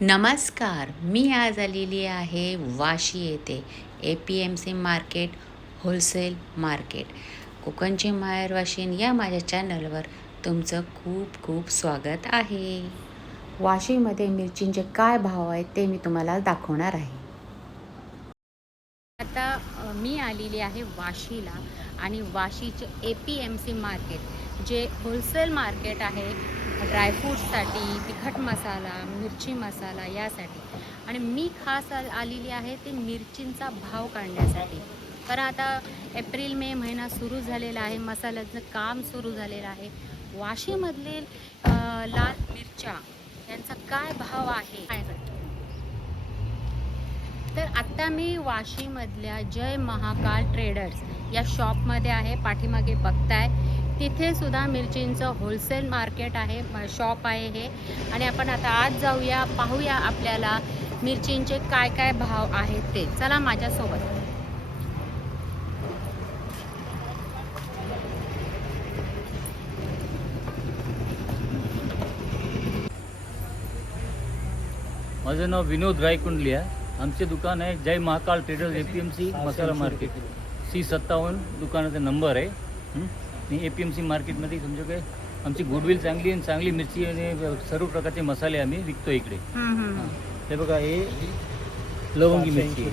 नमस्कार. मी आज आलेली आहे वाशी येथे APMC मार्केट, होलसेल मार्केट. कोकणची माहेर वाशीन या माझ्या चॅनलवर तुमचं खूप खूप स्वागत आहे. वाशीमध्ये मिरचींचे काय भाव आहेत ते मी तुम्हाला दाखवणार आहे. आता मी आलेली आहे वाशीला आणि वाशीचे APMC मार्केट जे होलसेल मार्केट आहे ड्रायफ्रूट्ससाठी, तिखट मसाला, मिरची मसाला यासाठी. आणि मी खास आलेली आहे ते मिरचींचा भाव काढण्यासाठी. कारण आता एप्रिल मे महिना सुरू झालेला आहे, मसाल्याचं काम सुरू झालेलं आहे. वाशीमधील लाल मिरच्या यांचा काय भाव आहे तर आत्ता मी वाशीमधल्या जय महाकाल ट्रेडर्स या शॉपमध्ये आहे. पाठीमागे बघताय तिथे सुद्धा मिरचींचं होलसेल मार्केट आहे, शॉप आहे हे. आणि आपण आता आज जाऊया, पाहूया आपल्याला मिरचींचे काय काय भाव आहेत ते. चला माझ्यासोबत. माझं नाव विनोद रायकुंडली आहे. आमचे दुकान आहे जय महाकाल ट्रेडर्स APMC मसाला मार्केट. C57 दुकानाचा नंबर आहे. आणि APMC मार्केटमध्ये समजा काय आमची गुडविल चांगली आणि चांगली मिरची आणि सर्व प्रकारचे मसाले आम्ही विकतो इकडे. हे बघा, हे लवंगी मिरची आहे.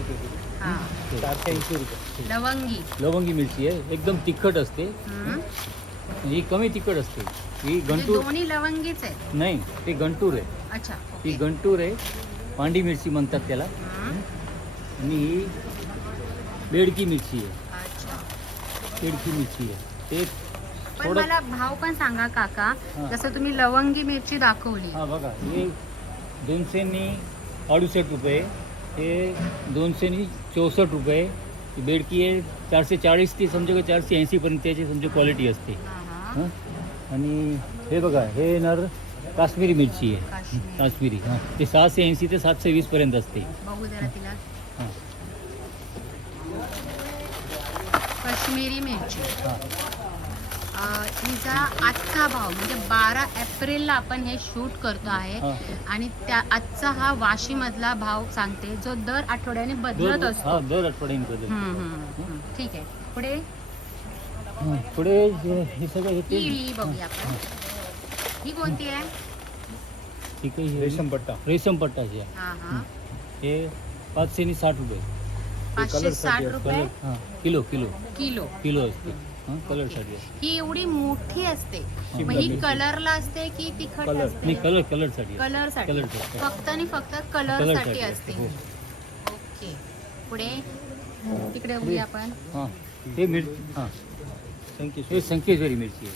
480 रुपये लवंगी मिरची आहे. एकदम तिखट असते. ही कमी तिखट असते. ही गंटूर दोन्ही लवंगीच आहेत? नाही, ते गंटूर आहे. अच्छा, ही गंटूर आहे, पांडी मिरची म्हणतात त्याला. आणि ही बेडकी मिरची आहे. अच्छा, बेडकी मिरची आहे. ते पण मला भाव पण सांगा काका. जसं तुम्ही लवंगी मिरची दाखवली. हां बघा, हे 200 68 रुपये, हे 200 64 रुपये. ही बेडकी आहे 440 ते समजा 480 पर्यंत त्याची समजा क्वालिटी असते. हां, आणि हे बघा, हे येणार काश्मीरी मिरची आहे. काश्मीरी, हां, ते 680 ते 720 पर्यंत असते. बघू जरा तिला. हां, काश्मीरी मिरची. हां, तिचा आजचा भाव म्हणजे 12 एप्रिलला आपण हे शूट करतो आहे. आणि त्या आजचा हा वाशीमधला भाव सांगते, जो दर आठवड्याने बदलत असतो. हां, दर आठवड्याने ठीक आहे. पुढे पुढे हे सगळं ही बघूया आपण. ही कोणती आहे? ठीक आहे, रेशम पट्टा जे आहे. हा, हे 560 रुपये. 560 रुपये हां, किलो किलो किलो. किलो असते. हां, कलरसाठी. ही एवढी मोठी असते. मग ही कलरला असते की तिखट असते? नाही, कलरसाठी. कलरसाठी, फक्त आणि फक्त कलरसाठी असते. हो. ओके, पुढे तिकडे बघूया आपण. हां, हे मिरची. हां, हे संकेश्वरी मिरची आहे.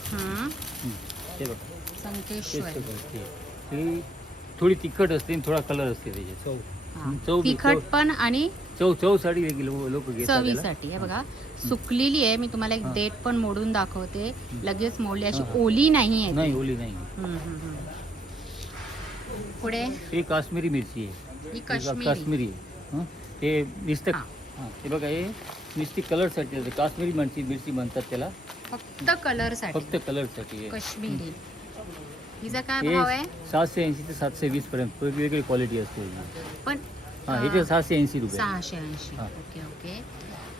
हे बघा, संकेश्वरी. ही थोडी तिखट असते आणि थोडा कलर असते त्याच्यात. चव तिखट पण आणि चवसाठी लोक घेतात त्याला. चवीसाठी. हे बघा, सुकलेली आहे. मी तुम्हाला एक देठ पण मोडून दाखवते. लगेच मोडली, अशी ओली नाही आहे. नाही, ओली नाही. पुढे ही काश्मीरी मिरची आहे. ही काश्मीरी आहे. हं? हे नुसतं. हां, हे बघा, हे नुसती कलरसाठी असते. काश्मीरी मिरची म्हणतात त्याला. फक्त कलरसाठी. फक्त कलरसाठी आहे. काश्मीरी. हिचा काय हे भाव आहे? 780 ते 720 पर्यंत वेगवेगळी क्वालिटी असते. पण हां, हे 680 रुपये. 680. हां. Okay okay.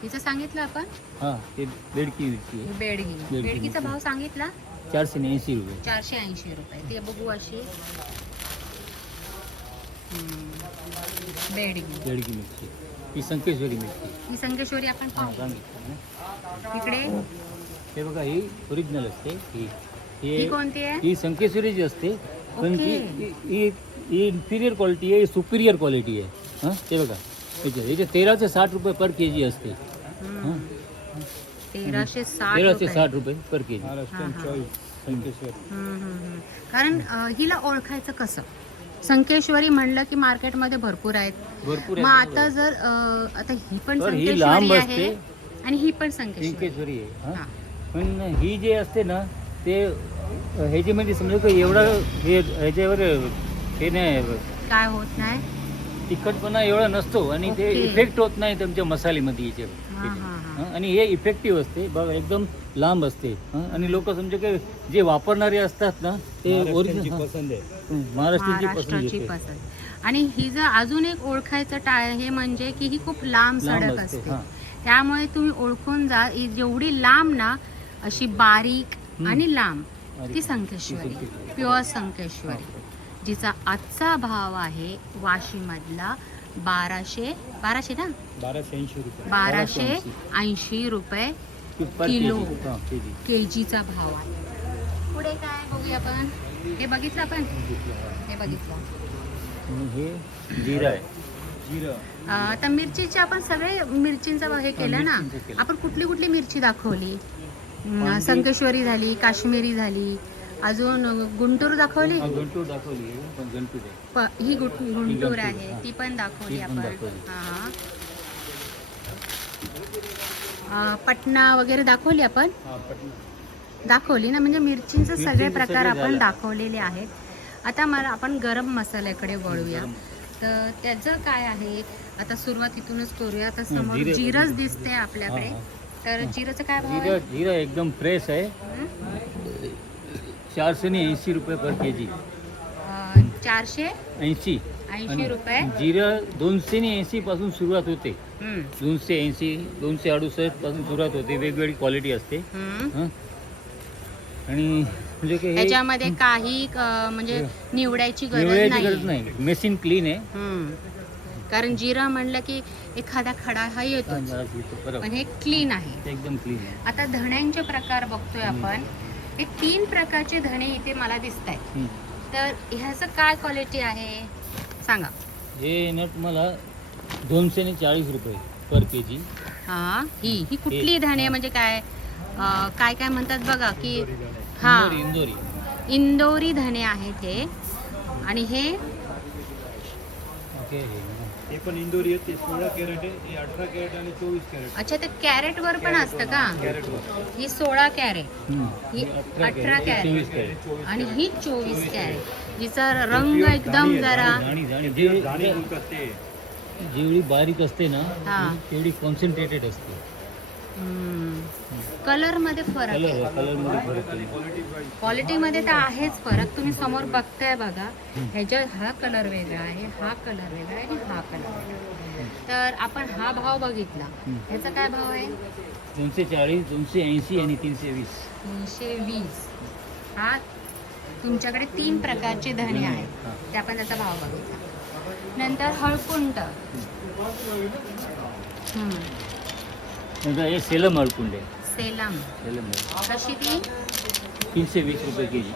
हिचं सांगितलं आपण? हां, ते बेडकी मिरची आहे. बेडगी. बेडगीचा भाव सांगितला? 480 रुपये. 480 रुपये. ते बघू अशी. बेडगी. बेडकी मिरची. ही संकेश्वरी मिरची. ही संकेश्वरी आपण हां, पाहू. सांगितलं. इकडे हे बघा, ही ओरिजिनल असते. ही कोणती आहे? ही संकेश्वरी जी असते, पण ओके. ही इन्फिरियर क्वालिटी आहे, सुपिरियर क्वालिटी आहे. हां, ते बघा, याचे 1360 रुपये पर केजी असते. 1360 रुपये पर केजी. कारण हिला ओळखायचं कसं? संकेश्वरी म्हणलं की मार्केटमध्ये भरपूर आहेत. भरपूर मग आहे. आता जर आता ही पण तर ही लांब संकेश्वरी असते. आहे आणि ही पण संकेश्वरी. संकेश्वरी आहे. हां. पण ही जे असते ना, ते ह्याच्यामध्ये समजा की एवढं हे ह्याच्यावर हे नाही, काय होत नाही. तिखटपणा एवढा नसतो आणि ते ओके. इफेक्ट होत नाही तुमच्या मसाल्यामध्ये हां, हां, हां. याच्यावर. आणि हे इफेक्टिव्ह असते बघा, एकदम लांब असते. आणि लोक समजा की जे वापरणारे असतात ना, ते ओरिजिनल पसंद आहे. महाराष्ट्राची महाराष्ट्राची पसंत पसंत. आणि ही जर अजून एक ओळखायचं हे म्हणजे की ही खूप लांब सडक असते, हां. त्यामुळे तुम्ही ओळखून जा ही जेवढी लांब ना अशी बारीक आणि लांब ती संकेश्वरी, प्युअर संकेश्वरी, जिचा आजचा भाव आहे वाशीमधला 1200 ना 1280 रुपये किलो केजीचा भाव आहे. पुढे काय बघूया आपण, हे बघितलं आपण, हे बघितलं. हे जिरा आहे. तर मिरचीचे आपण सगळे मिरचींचा हे केलं ना. मिरचींचं केलं. आपण कुठली कुठली मिरची दाखवली? संकेश्वरी झाली, काश्मीरी झाली, अजून गुंटूर दाखवली, गुंटूर दाखवली आहे, पण गुंटूर आहे. ही गुंटूर गुंटूर आहे, आहे. ती पण दाखवली ती पण आपण. दाखवली. पटना वगैरे दाखवली आपण, हां, पटना. दाखवली ना. म्हणजे मिरचींचे सगळे मिरचींचे प्रकार सगळे आपण झालं. दाखवलेले आहेत. आता मला आपण गरम मसाल्याकडे वळूया. गरम. तर त्याचं काय आहे, आता सुरुवात इथूनच करूया. आता समोर जिरे- जिरंच दिसते आपल्याकडे. हां, तर जिरंचं काय भाव जिरा आहे? जिरा एकदम फ्रेश आहे. 480 रुपये पर केजी. 480 80 रुपये. जिरा 280 पासून सुरुवात होते. हम्म, 280 268 पासून सुरुवात होते. वेगवेगळी क्वालिटी असते. हम्म. हं? आणि म्हणजे की हे ह्याच्यामध्ये काही म्हणजे निवडायची गरज निवडायची गरज नाही. नाही. मेसिन क्लीन आहे. कारण जिरा म्हणलं की एखादा खडा हा येतो, बरोबर. पण हे क्लीन आहे. एकदम क्लीन आहे. आता धण्यांचे प्रकार बघतोय आपण. हे 3 प्रकारचे धणे इथे मला दिसत आहेत. हं. तर ह्याचं काय क्वालिटी आहे सांगा. हे नट मला 240 रुपये पर केजी. हा, ही कुठली धणे म्हणजे काय काय काय म्हणतात बघा की हा इंदोरी इंदोरी धणे आहेत हे. आणि हे ओके. हे पण इंदोरी आहे, ते 16 कॅरेट आहे, हे 18 कॅरेट आणि 24 कॅरेट. अच्छा, ते कॅरेट वर पण असतं का? कॅरेटवर ही 16 कॅरेट, हं. ही 18 कॅरेट 24 कॅरेट. आणि ही 24 कॅरेट. जिचा रंग एकदम जरा आणि दाणे गुलकत ते जेवढी बारीक असते ना हा. तेवढी कॉन्सन्ट्रेटेड असते. कलर मध्ये फरक आहे. कलर मध्ये फरक आहे. क्वालिटी मध्ये तर आहेच फरक. तुम्ही समोर बघताय बघा, ह्याच्या हा कलर वेगळा आहे, हा कलर वेगळा आहे आणि हा कलर वेगळा आहे. तर आपण हा भाव बघितला. ह्याचा काय भाव आहे? 240 280 आणि 320. 320. हा तुमच्याकडे 3 प्रकारचे धणे आहेत, हा. ते आपण त्याचा भाव बघितला. नंतर हळकुंड. नंतर हे सेलम हळकुंड आहे. सेलम सेलम आहे. कशी ती? 320 रुपये केजी.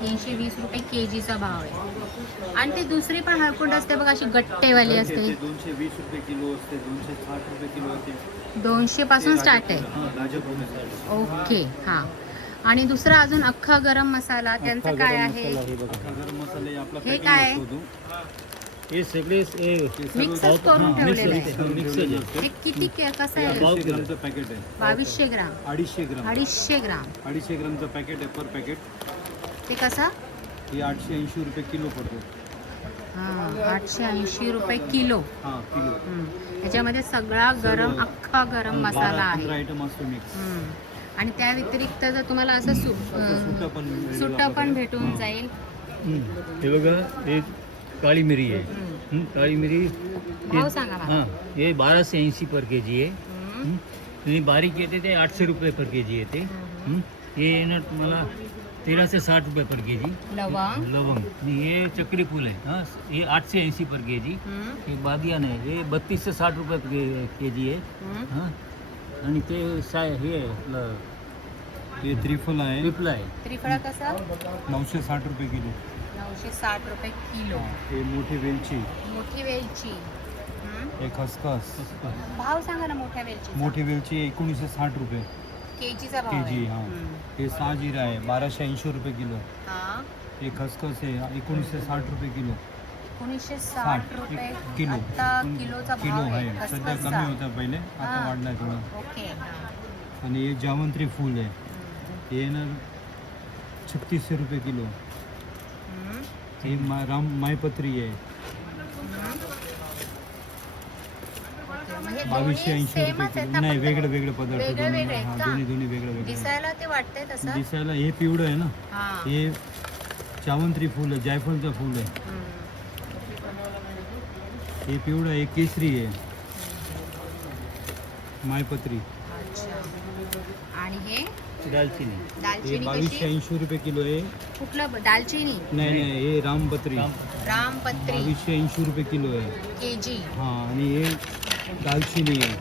320 रुपये केजीचा भाव आहे. आणि ते दुसरी पण हळकुंड असते बघा, अशी गट्टेवाली असते. 220 रुपये किलो असते, 260 रुपये किलो असते. 200 पासून स्टार्ट आहे. हां, राजापूर ओके, हा. आणि दुसरा अजून अख्खा गरम मसाला, त्यांचं अख्खा काय गरम आहे? मसाला हे बघा. गरम मसाले आपला हे packing काय? असतो तो. हे सगळे मिक्सच करून ठेवलेलं आहे. मिक्स हे किती कसं आहे? 250 ग्रामचं पॅकेट आहे, 2200 ग्राम, 250 ग्राम, 250 ग्राम. 250 ग्रामचं पॅकेट आहे पर पॅकेट. ते कसा? हे 880 रुपये किलो पडतो. हा, 880 रुपये किलो. हां, किलो. ह्याच्यामध्ये सगळा गरम अख्खा गरम मसाला 15 आहे. आयटम असतो मिक्स. आणि त्या व्यतिरिक्त जर तुम्हाला असं सुट्टा पण मिळेल सुट्टा पण आपल्याकडे. भेटून जाईल. हे बघा, हे काळी मिरी आहे. काळी मिरी भाव सांगा मला. हां, हे 1280 पर केजी आहे. हम्म. आणि बारीक येते ते 800 रुपये पर केजी येते. हे येणार तुम्हाला 1360 रुपये पर केजी. लवंग. लवंग. आणि हे चक्री फूल आहे. हां, हे 880 पर केजी. हे बादियान आहे, हे 3260 रुपये केजी आहे. हां, आणि ते हे आहे आपलं हे त्रिफल आहे, ट्रिपला आहे. त्रिफळा कसा? 960 रुपये किलो. 960 रुपये किलो. हे मोठी वेलची, मोठी वेलची. हे खसखस. भाव सांगा ना मोठ्या वेलची. मोठी वेलची 1960 रुपये केजीचा भाव केजी. आहे. हां, हे 6 जिरा आहे, 1280 रुपये किलो. हा, हे खसखस आहे, 1960 रुपये किलो. 1960 रुपये किलो. आता किलोचा किलो भाव आहे, आहे सध्या खसखसचा. कमी होता पहिले, आता हां. वाढलाय थोडं. ओके. आणि हे जावंत्री फूल आहे, हे ना 3600 रुपये किलो. हे मायपत्री आहे, म्हणजे 2280 रुपये किलो. नाही, वेगळे वेगळे पदार्थ वेगळे दोन्ही. वेगळे आहेत हां, का? दोन्ही वेगळे वेगळे. दिसायला ते वाटतंय तसं. दिसायला हे पिवळं आहे ना, हा. हे चावंत्री फूल आहे, जायफळचं फूल आहे. हे पिवळं आहे, केसरी आहे, मायपत्री. अच्छा. आणि हे दालचिनी हे दालचिनी 2280 कशी? रुपये किलो आहे. कुठलं दालचिनी? नाही नाही, हे रामपत्री रामपत्री 2280 रुपये किलो आहे. केजी. हां, आणि हे दालचिनी आहे,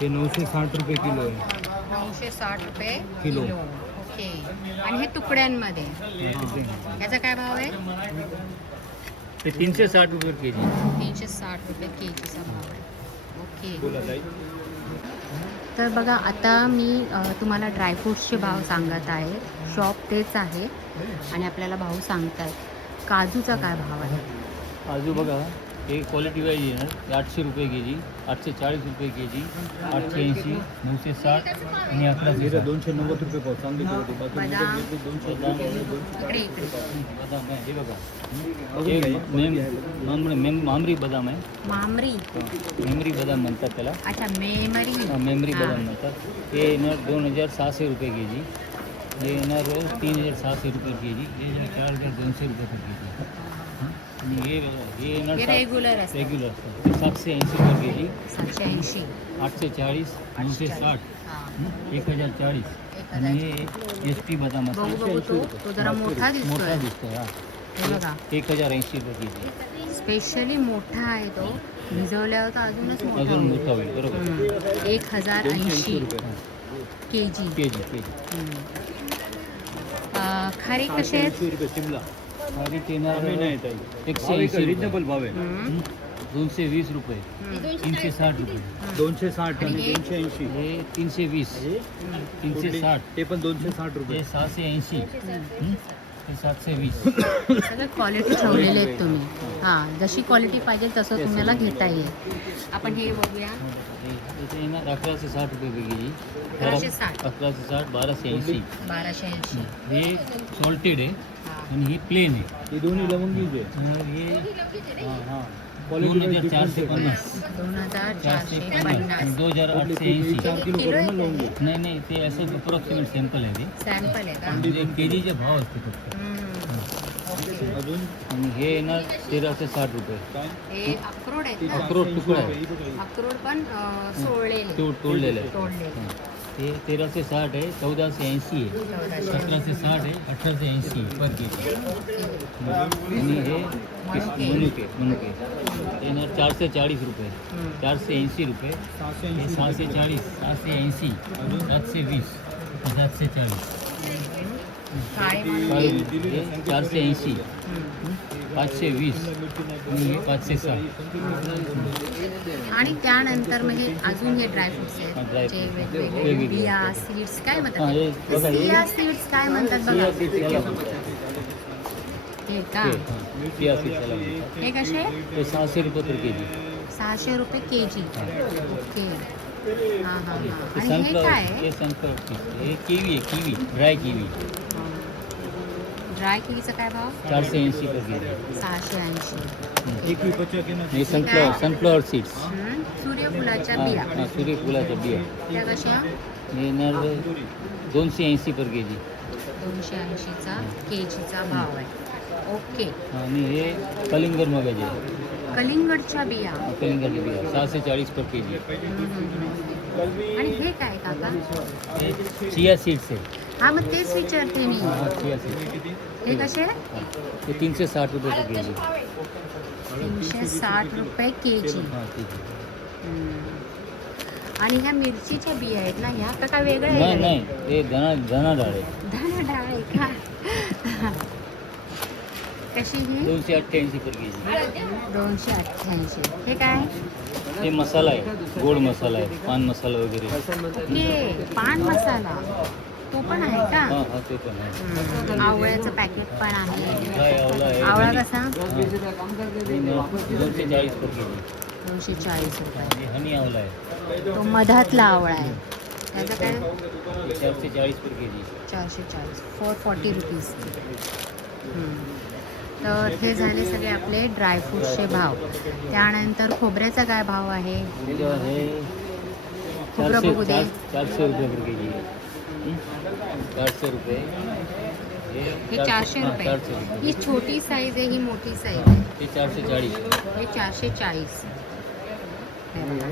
हे 960 रुपये किलो आहे. 960 रुपये किलो. ओके. आणि हे तुकड्यांमध्ये याचा काय भाव आहे? ते 360 रुपये के जी. 360 रुपये केजीचा भाव आहे. ओके. बोला ताई. तर बघा आता मी तुम्हाला ड्रायफ्रूट्सचे भाव सांगत आहे. शॉप तेच आहे आणि आपल्याला भाव सांगतायत. काजूचा काय भाव आहे? काजू बघा, हे क्वालिटी वाईज येणार 800 रुपये के जी, 840 रुपये के जी, 880, 960 आणि 1160. 290 रुपये पाव, चांगली क्वालिटी. बदाम. 200 बदाम. इकडे इकडे बदाम आहे, हे बघा. हे मामरी बदाम आहे. मामरी. मेमरी बदाम म्हणतात त्याला. अच्छा, मेमरी. मेमरी हां. बदाम म्हणतात. हे येणार 2600 रुपये के जी. हे येणार 3600 रुपये के जी. हे येणार 4200 रुपये पर के जी. आणि हे येणार हे रेग्युलर असतं. रेग्युलर असतं. 780 रुपये के जी, 780. 840, 960, हां. 1040. आणि हे एस टी बदाम असतं. बघू बघू तो जरा मोठा मोठा दिसतोय. दिसतोय हा. हे बघा, 1080 रुपये के जी. स्पेशली मोठा आहे तो. भिजवल्यावर तर अजूनच मोठा अजून होईल. मोठा होईल, बरोबर. 1080 के जी. के जी. खारी कसे आहेत? 880 रुपये शिमला. खारी येणार कमी नाही ताई. 180 रिजनेबल भाव आहे. 220 रुपये, 360 रुपये. 260 आणि आणि हे? 280. हे 320, 360. ते पण 260 रुपये. हे 680, हे 720. सगळं क्वालिटी ठेवलेले आहेत तुम्ही. हां, जशी क्वालिटी पाहिजे तसं तुम्हाला घेता येईल. आपण हे बघूया. इथे येणार 1160 रुपये के जी. 1160. 1160, 1280. 1280. हे सॉल्टेड आहे आणि ही प्लेन आहे. ही दोन्ही लवंगीच आहे. हे हां हां क्वालिटी 2450, 2450. 2880. 4 किलो किलो करून आहे लवंगी. नाही नाही, ते असं अप्रॉक्सिमेट सॅम्पल आहे ते. सॅम्पल आहे का? म्हणजे के जीचे भाव असते फक्त. अजून आणि हे येणार 1360 रुपये. काय? हे अक्रोड आहेत ना? अक्रोड तुकडा आहे. ही बघा, ही. अक्रोड पण सोळलेले. तोडलेलं आहे. तोडलेले. हां. हे 1360 आहे, 1480 आहे, 1760 आहे, 1880 पर के जी. आणि हे मनुके हे येणार 440 रुपये, 480 रुपये, हे 640, 680, 720, 740. काळे हे 480, 520 आणि हे 560. आणि त्यानंतर म्हणजे अजून हे ड्रायफ्रुट्स हा, आहेत dry जे fruits. वेगवेगळे वेगवेगळे. बिया सीड्स काय हां, हे म्हणतात? बघा, हे बिया सीड्स काय म्हणतात बघा. चिया सीड्स याला म्हणतात. हे का? हे, चिया सीड्स याला म्हणतात. हे कसे? हे 600 रुपये पर के जी. 600 रुपये के जी. ओके. हां हां हां. हे आणि हे सनफ्लॉवर, काय हे आहे? Sunflower seeds. हे किवी आहे, किवी, ड्राय किवी. ड्राय केळीचा काय भाव? 480 पर के जी. 680. एक भी बचा के ना. हे सनफ्लॉवर सीड्स. सूर्यफुलाच्या हां बिया. हां, सूर्यफुलाच्या बिया. त्या कशा? हे येणार 280 पर के जी. 280चा के जीचा भाव आहे. ओके. आणि हे कलिंगड मगाचे आहे. कलिंगडच्या बिया. कलिंगडच्या बिया 640 पर के जी. आणि हे काय काका? हे चिया सीड्स आहे. हा, मग तेच विचारते मी. हां, चिया सीड्स. हे कसे? हे 360 रुपये पर के जी. 360 रुपये के जी. हां, ठीक आहे. आणि ह्या मिरचीच्या बिया आहेत ना, ह्या का काय वेगळ्या नाही आहे? नाही, हे धना डाळ आहे. धाना डाळ आहे का? कशी ही? 288 पर के जी. 288. हे काय? हे मसाला आहे, गोड मसाला आहे, पान मसाला वगैरे. ओके. पान मसाला तो पण आहे का? हां हां, ते पण आहे. आवळ्याचं पॅकेट पण आहे. काय आवला आहे. आवळा कसा? हां. हे 240 पर के जी. 240 रुपये. हे हनी आवला आहे. तो मधातला आवळा आहे. त्याचं काय? 440 पर के जी. 440. 440 रुपीज. तर हे झाले सगळे आपले ड्रायफ्रूट्सचे भाव. त्यानंतर खोबऱ्याचा काय भाव आहे? हे खोबरं बघू दे. 400 रुपये पर के जी. 400 रुपये. हे 400 रुपये. 400 रुपये. ही छोटी साईज आहे, ही मोठी साईज आहे. हे 440. हे 440. हे बघा.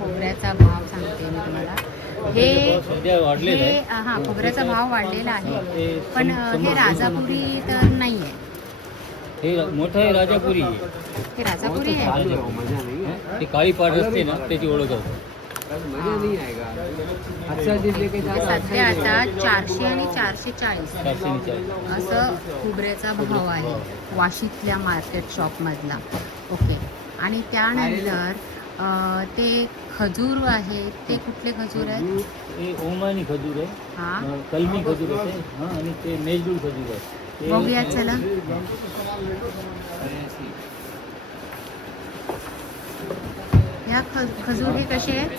खोबऱ्याचा भाव सांगते मी तुम्हाला. हे सध्या वाढलेलं आहे. हां, खोबऱ्याचा भाव वाढलेला आहे, हे पण हे राजापुरी तर नाही आहे. हे मोठं आहे राजापुरी आहे. हे राजापुरी आहे. ते काळी पाट असते ना त्याची ओळख असते. सध्या आता 400 आणि 440 440. असं खोबऱ्याचा भाव आहे वाशीतल्या मार्केट शॉपमधला. ओके. आणि त्यानंतर ते खजूर आहे, ते कुठले खजूर आहेत? हे ओमानी खजूर आहे, हां, कलमी खजूर आहे, हां, आणि ते मेजूळ खजूर आहे. ते- बघूया चला. ह्या खजूर हे कसे आहेत?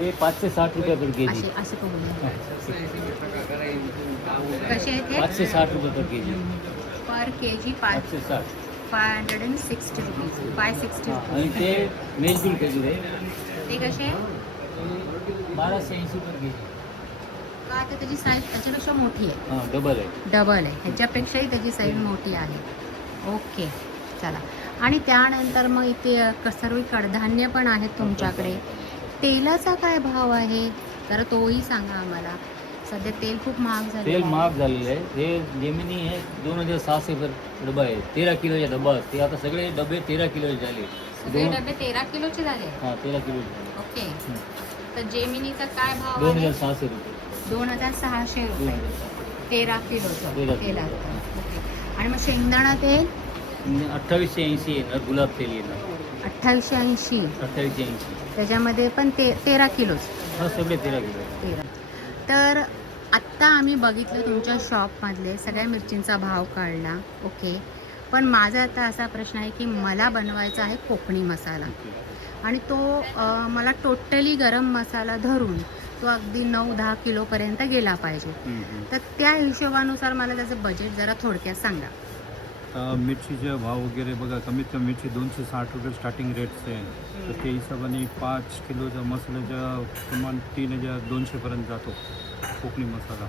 हे 560 रुपये पर के जी. असे असे बघूया. कसे आहेत हे? 560 रुपये पर के जी. पर के जी 560. 560 रुपीज. 560 आणि रुपीज. ते मेजूळ खजूर आहे, ते कसे आहे? 1280 पर के जी. का तर त्याची साईज त्याच्यापेक्षा मोठी आहे, हां, डबल आहे. डबल आहे. ह्याच्यापेक्षाही त्याची साईज मोठी आहे. ओके, चला. आणि त्यानंतर मग इथे सर्व कडधान्य पण आहेत तुमच्याकडे. तेलाचा काय भाव आहे जरा तोही सांगा आम्हाला. सध्या तेल खूप महाग झालं तेल महाग झालेलं आहे. हे जेमिनी आहे 2600 पर डबा आहे. 13 किलोचा डबा आहे. ते आता सगळे डबे 13 किलोचे झाले. सगळे डबे 13 किलोचे झाले. हां, 13 किलोचे झाले. ओके. तर जेमिनीचा काय भाव आहे? 2600 रुपये. 2600 रुपये 2000. 13 किलोचं 13 किलो. तेलाचं. ओके. आणि मग शेंगदाणा तेल 2880 येणार. गुलाब तेल येणार 2880. 2880. त्याच्यामध्ये पण 13 किलोच. हा, सगळे 13 किलो. 13. तर आत्ता आम्ही बघितलं तुमच्या शॉपमधले सगळ्या मिरचींचा भाव काढला. ओके. पण माझा आता असा प्रश्न आहे की मला बनवायचा आहे कोकणी मसाला, आणि तो मला टोटली गरम मसाला धरून तो अगदी 9-10 किलोपर्यंत गेला पाहिजे. तर त्या हिशोबानुसार मला त्याचं बजेट जरा थोडक्यात सांगा. मिरचीचे भाव वगैरे बघा, कमीत कमी मिरची 260 रुपये स्टार्टिंग रेटचे आहे. तर त्या हिशोबाने 5 किलोचा मसाल्याचं प्रमाण 3200पर्यंत जातो. कोकणी मसाला,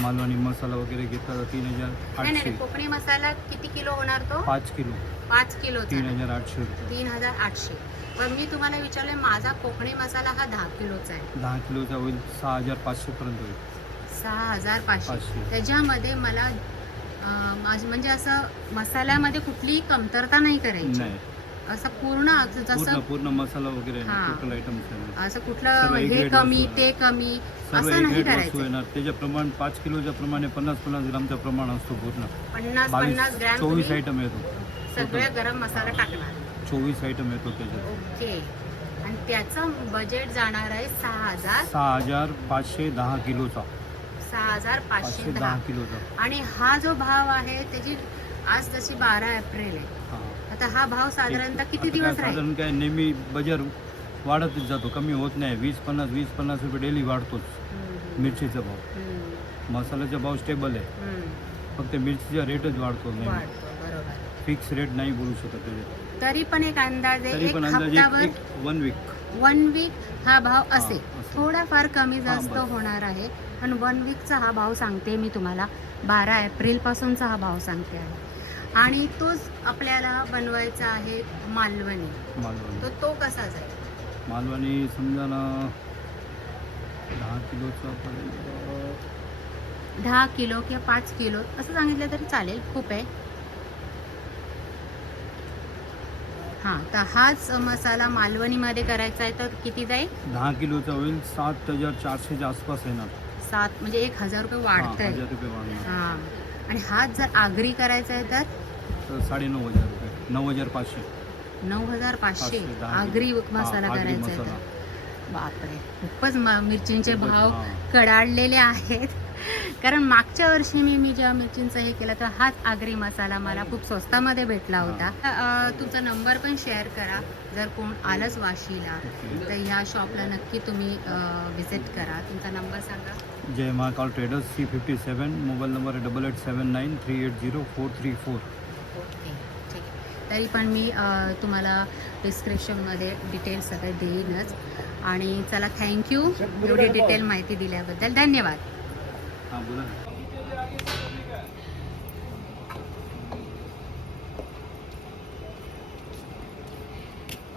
मालवणी मसाला वगैरे घेतला तर नाही नाही 3800. कोकणी मसाला किती किलो होणार तो? 5 किलो 5 किलोचा 3800 रुपये. 3800. पण मी तुम्हाला विचारले माझा कोकणी मसाला हा 10 किलोचा आहे. 10 किलोचा होईल 6500पर्यंत होईल. 6500. 500. त्याच्यामध्ये मला म्हणजे असं मसाल्यामध्ये कुठलीही कमतरता नाही करायची. नाही, असं पूर्ण जसं पूर्ण मसाला वगैरे हां. टोटल आयटम्स आहे. असं कुठलं सर्व एक हे grade कमी वस्तू ते कमी सर्व असं एक नाही रेट वस्तू करायचं. येणार. त्याच्या प्रमाण 5 किलोच्या प्रमाणे 50-50 ग्रामचं प्रमाण असतो. पूर्ण 50 ग्रॅम 24 तुम्ही आयटम येतो. सगळ्या गरम मसाला टाकणार. 24 आयटम येतो त्याच्यात. ओके. आणि त्याचं बजेट जाणार आहे 6510 किलोचा. 6510. 510 किलोचा. आणि हा जो भाव आहे त्याची आज जशी 12 एप्रिल आहे, हां. आता हा भाव साधारणतः किती आता दिवस काय राहील? साधारण काय नेहमी बाजार वाढतच जातो, कमी होत नाही. 20-50 रुपये डेली वाढतोच मिरचीचा भाव. मसाल्याचा भाव स्टेबल आहे, फक्त मिरचीचा रेटच वाढतो. नेहमी वाढतो, बरोबर. फिक्स रेट नाही बोलू शकत त्याच्यात. तरी पण एक अंदाजे तरी एक पण अंदाजे हप्ताभर 1 वीक 1 वीक हा भाव असेल. असेल. थोडाफार कमी जास्त बस. होणार आहे. पण 1 वीकचा हा भाव सांगते मी तुम्हाला. 12 एप्रिलपासूनचा हा भाव सांगते आहे. आणि तोच आपल्याला बनवायचा आहे मालवणी. मालवणी तो कसा जाईल? मालवणी समजा ना 10 किलोचा 10 किलो किंवा 5 किलो असं सांगितलं तरी चालेल. खूप आहे. हां, तर हाच मसाला मालवणीमध्ये करायचा आहे तर किती जाईल? 10 किलोचा होईल 7400च्या आसपास येणार. 7 म्हणजे 1000 रुपये वाढत आहे. 1000 रुपये वाढणार. हां. आणि हाच जर आगरी करायचा आहे तर 9500 रुपये 9500. 9500 510 आगरी किलो. मसाला आगरी करायचा आहे मसाला. तर. बापरे, खूपच मिरचींचे खूपच, भाव हां. कडाडलेले आहेत. कारण मागच्या वर्षी मी जेव्हा मिरचींचं हे केलं तर हाच आगरी मसाला मला खूप स्वस्तामध्ये भेटला होता. तुमचा नंबर पण शेअर करा. जर कोण आलंच वाशीला तर ह्या शॉपला नक्की तुम्ही व्हिजिट करा. तुमचा नंबर सांगा. जय Mahakal traders C57. Mobile number 8879380434. Okay, ठीक आहे. तरी पण मी तुम्हाला डिस्क्रिप्शनमध्ये डिटेल्स सगळे देईनच. आणि चला, थँक्यू एवढी डिटेल माहिती दिल्याबद्दल. धन्यवाद. हां, बोला ना.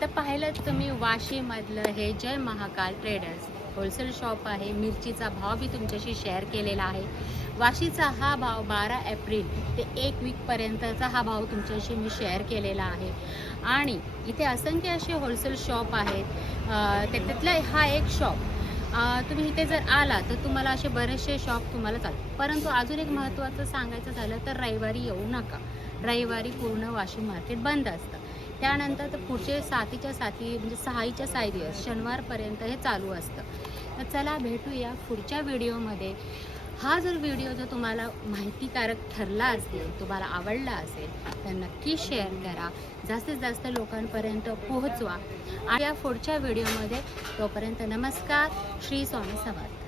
तर पाहिलं तुम्ही वाशीमधलं हे जय महाकाल ट्रेडर्स होलसेल शॉप आहे. मिरचीचा भाव मी तुमच्याशी शेअर केलेला आहे. वाशीचा हा भाव 12 एप्रिल ते 1 वीकपर्यंतचा हा भाव तुमच्याशी मी शेअर केलेला आहे. आणि इथे असंख्य असे होलसेल शॉप आहेत. त्यातला हा एक शॉप तुम्ही इथे जर आला तर तुम्हाला असे बरेचसे शॉप तुम्हाला चालतात. परंतु अजून एक महत्त्वाचं सांगायचं झालं तर रविवारी येऊ नका. रविवारी पूर्ण वाशी मार्केट बंद असतं. त्यानंतर तर पुढचे 7च्या 7 म्हणजे 6च्या 6 दिवस शनिवारपर्यंत हे चालू असतं. तर चला भेटूया पुढच्या व्हिडिओमध्ये. हा जर व्हिडिओ जर तुम्हाला माहितीकारक ठरला असेल, तुम्हाला आवडला असेल तर नक्की शेअर करा, जास्तीत जास्त लोकांपर्यंत पोहोचवा. आणि या पुढच्या व्हिडिओमध्ये तोपर्यंत नमस्कार. श्री स्वामी समर्थ.